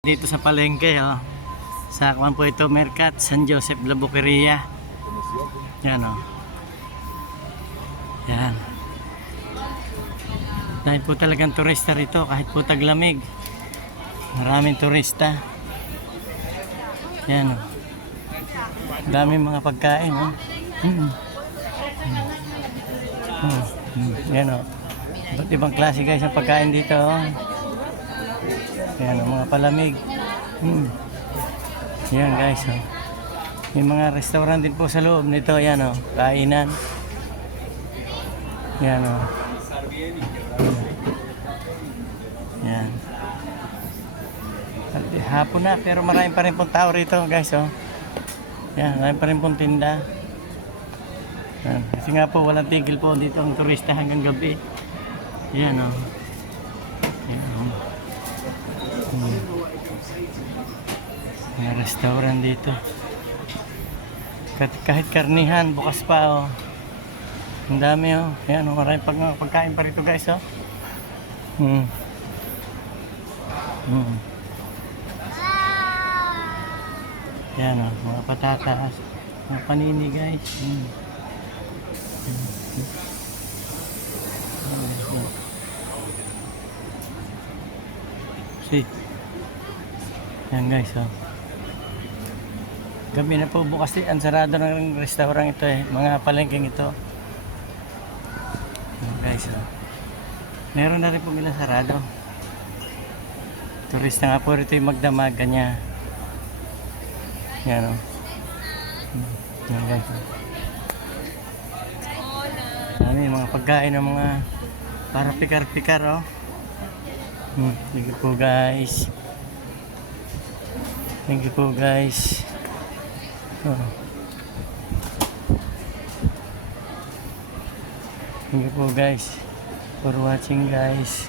Dito sa palengke, oh. Sa Kwan po ito, Mercat, San Joseph, La Boqueria. Yan, oh. Yan. Dahil po talagang turista rito, kahit po taglamig. Maraming turista. Yan, oh. Daming mga pagkain, oh. Yan, oh. Iba't ibang klase guys ang pagkain dito, oh. Yan, mga palamig. Yan guys, oh. May mga restaurant din po sa loob nito. Yan, oh. Kainan. Yan, oh. Yan. Hapon na pero maraming pa rin pong tao rito guys, oh. Yan, maraming pa rin pong tinda. Yan. Kasi nga po walang tigil po dito ang turista hanggang gabi. Yan, oh. Yan, oh. May restaurant dito. Kahit karnihan, bukas pa, oh. Ang dami, oh. Yan, oh. Maraming pagkain pa rito guys, oh. Yan, oh. Mga patatas, mga panini guys. See. Yan guys, oh. Gabi na po bukas din. Ang sarado ng restaurant ito, eh. Mga palengking ito. Yan guys, oh. Meron na rin po nila sarado. Turista nga po rito yung magdamaga niya. Yan, oh. Yan guys, oh. Ano yung mga pagkain ng mga para pikar-pikar, oh. Thank you po guys. Thank you po guys. Oh. Thank you po guys for watching guys.